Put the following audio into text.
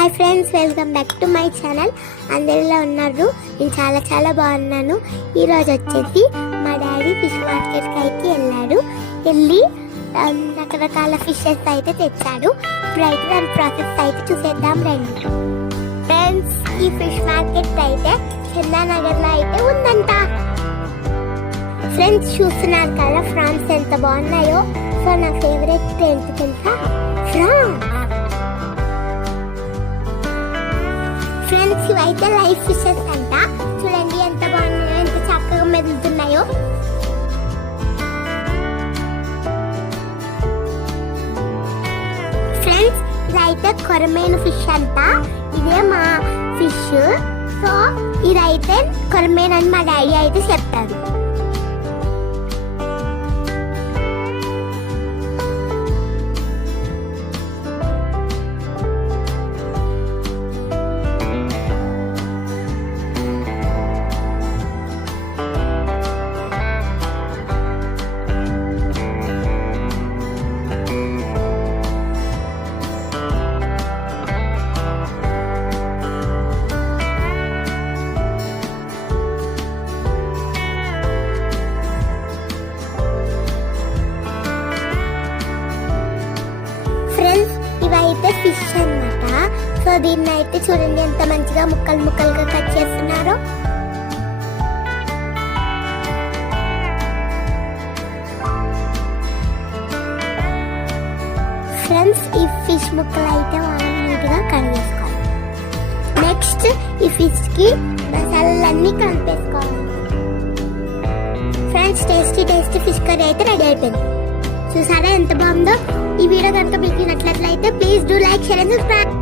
Hi friends, welcome back to my channel. అందరిలో ఉన్నారు. నేను చాలా బాగున్నాను. ఈరోజు వచ్చేసి మా డాడీ ఫిష్ మార్కెట్కి అయితే వెళ్ళి రకరకాల ఫిషెస్ అయితే తెచ్చాడు. ఇప్పుడైతే దాని ప్రాసెస్ అయితే చూసేద్దాం రండి. ఫ్రెండ్స్, ఈ ఫిష్ మార్కెట్ అయితే చందానగర్లో అయితే ఉందంట. ఫ్రెండ్స్, చూస్తున్నారు కదా ఫ్రాన్స్ ఎంత బాగున్నాయో. సో నా ఫేవరెట్ ఏంటి తెలుసా? ఫ్రాన్స్. ఫ్రెండ్స్, ఇవైతే లైవ్ ఫిషెస్ అంట. చూడండి ఎంత బాగున్నాయో, ఎంత చక్కగా మెదులుతున్నాయో. ఫ్రెండ్స్, ఇదైతే కొరమేను ఫిష్ అంట. ఇదే మా ఫిష్. సో ఇదైతే కొరమేను అని మా డాడీ అయితే చెప్తారు. ఇవైతే ఫిష్ అన్నమాట. సో దీన్ని అయితే చూడండి ఎంత మంచిగా ముక్కలుగా కట్ చేస్తున్నారో. ఫ్రెండ్స్, ఈ ఫిష్ ముక్కలు అయితే మనం నీట్గా కట్ చేసుకోవాలి. నెక్స్ట్ ఈ ఫిష్ కి మసాలాలన్నీ కలిపేసుకోవాలి. ఫ్రెండ్స్, టేస్టీ ఫిష్ కర్రీ అయితే రెడీ అయిపోయింది. చూసారా ఎంత బాగుందో? ఈ వీడియో కనుక మీకు నచ్చినట్లయితే please do like, share and subscribe.